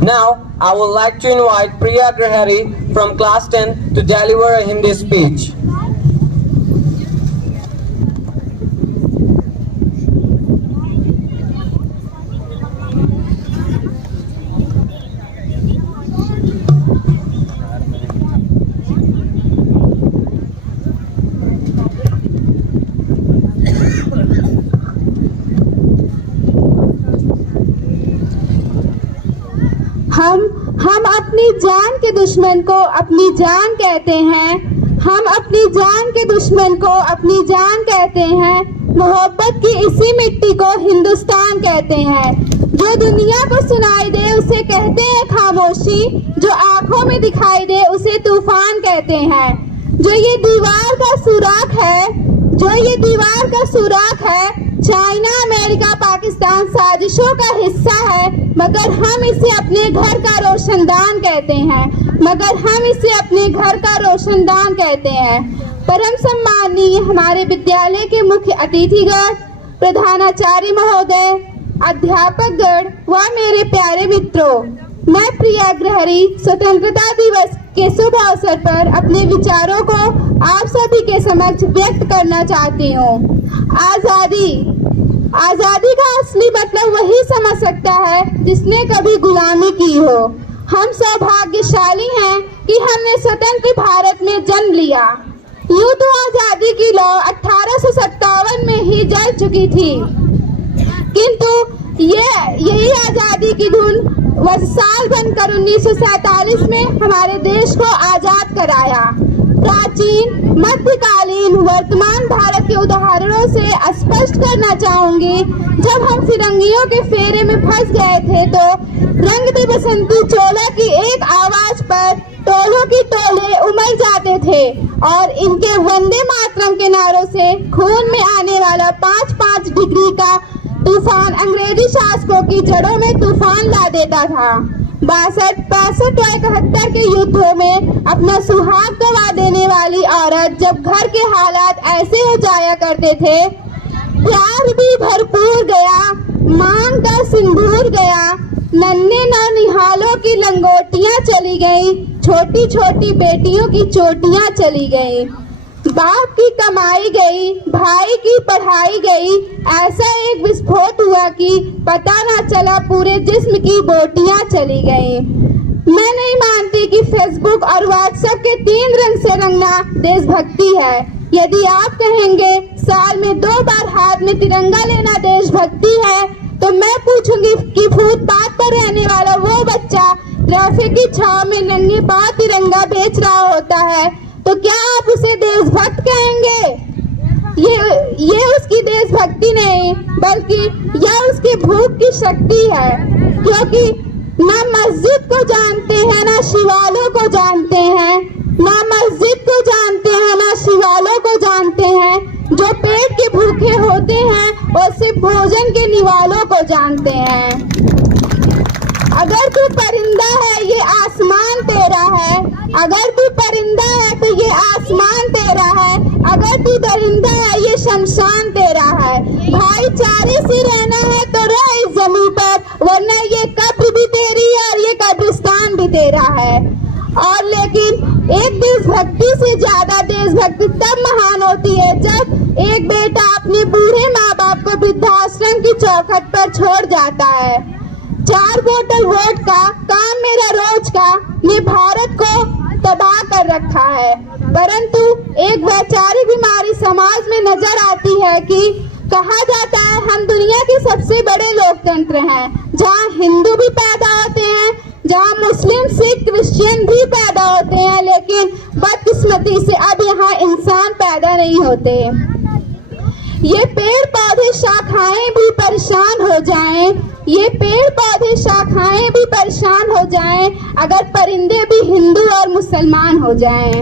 Now, I would like to invite Priya Grahari from class 10 to deliver a Hindi speech. हम अपनी जान के दुश्मन को अपनी जान कहते हैं। हम अपनी जान के दुश्मन को अपनी जान कहते हैं। मोहब्बत की इसी मिट्टी को हिंदुस्तान कहते हैं। जो दुनिया को सुनाई दे उसे कहते हैं खामोशी, जो आंखों में दिखाई दे उसे तूफान कहते हैं। जो ये दीवार का सुराख है, चाइना, अमेरिका, पाकिस्तान साजिशों का हिस्सा है, मगर हम इसे अपने घर का रोशनदान कहते हैं। परम सम्माननीय हमारे विद्यालय के मुख्य अतिथिगण, प्रधानाचार्य महोदय, अध्यापकगण व मेरे प्यारे मित्रों, मैं प्रिया ग्रहरी स्वतंत्रता दिवस के शुभ अवसर पर अपने विचारों को आप सभी के समक्ष व्यक्त करना चाहती हूँ। आजादी का असली मतलब वही समझ सकता है जिसने कभी गुलामी की हो। हम सौभाग्यशाली हैं कि हमने स्वतंत्र भारत में जन्म लिया। यूं तो आजादी की लौ 1857 में ही जल चुकी थी, किंतु यही आजादी की धुन साल बनकर 1947 में हमारे देश को आजाद कराया। प्राचीन, मध्यकालीन, वर्तमान भारत के उदाहरणों से स्पष्ट करना चाहूंगी, जब हम फिरंगियों के फेरे में फंस गए थे तो रंग दे बसंती चोला की एक आवाज पर टोलों की टोले उमड़ जाते थे और इनके वंदे मातरम के नारों से खून में आने वाला 5-5 डिग्री का तूफान अंग्रेजी शासकों की जड़ों में तूफान ला देता था। 62, 65 व 71 के युद्धों में अपना सुहाग गवा देने वाली औरत जब घर के हालात ऐसे हो जाया करते थे, प्यार भी भरपूर गया, मांग का सिंदूर गया, नन्हे नौनिहालों की लंगोटियां चली गई, छोटी छोटी बेटियों की चोटियां चली गई, बाप की कमाई गई, भाई की पढ़ाई गई। ऐसा एक विस्फोट हुआ कि पता ना चला पूरे जिस्म की बोटियां चली गई। मैं नहीं मानती कि फेसबुक और व्हाट्सएप के 3 रंग से रंगना देशभक्ति है। यदि आप कहेंगे साल में 2 बार हाथ में तिरंगा लेना देशभक्ति है, तो मैं पूछूंगी कि फुटपाथ पर रहने वाला वो बच्चा ट्रैफिक की छाव में नंगे पांव तिरंगा बेच रहा होता है, तो क्या आप उसे देशभक्त कहेंगे? ये उसकी देशभक्ति नहीं, बल्कि यह उसकी भूख की शक्ति है, क्योंकि ना मस्जिद को जानते हैं, ना शिवालों को जानते हैं, ना मस्जिद को जानते हैं, ना शिवालों को जानते हैं। जो पेट के भूखे होते हैं और सिर्फ भोजन के निवालों को जानते हैं। अगर तू परिंदा है ये आसमान तेरा है, अगर तू परिंदा है तो ये आसमान तेरा है, अगर तू दरिंदा है ये शमशान तेरा है। भाईचारे से रहना है तो रह इस जमीन पर, वरना ये कब्र भी तेरी है और ये कब्रिस्तान भी तेरा है। और लेकिन एक देशभक्ति से ज्यादा देशभक्ति तब महान होती है जब एक बेटा अपने बूढ़े माँ बाप को वृद्धाश्रम की चौखट पर छोड़ जाता है। 4 बोतल वोडका काम मेरा रोज का ने भारत को तबाह कर रखा है, परंतु एक वैचारिक बीमारी समाज में नजर आती है कि कहा जाता है हम दुनिया के सबसे बड़े लोकतंत्र हैं, जहां हिंदू भी पैदा होते हैं, जहां मुस्लिम, सिख, क्रिश्चियन भी पैदा होते हैं, लेकिन बदकिस्मती से अब यहाँ इंसान पैदा नहीं होते। ये पेड़ पौधे शाखाएं भी परेशान हो जाएं, ये पेड़ पौधे शाखाएं भी परेशान हो जाएं, अगर परिंदे भी हिंदू और मुसलमान हो जाएं।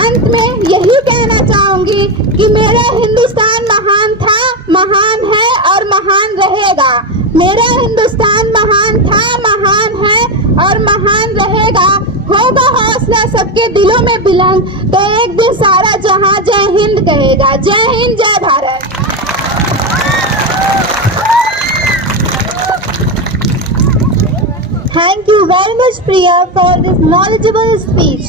अंत में यही कहना चाहूंगी कि मेरा हिंदुस्तान महान था, महान है और महान रहेगा। मेरा हिंदुस्तान महान था, महान है और महान रहेगा। होगा हौसला सबके दिलों में बुलंद, तो एक दिन सारा जहां जय हिंद कहेगा। जय हिंद, जय Bharat. Thank you very much, Priya, for this knowledgeable speech.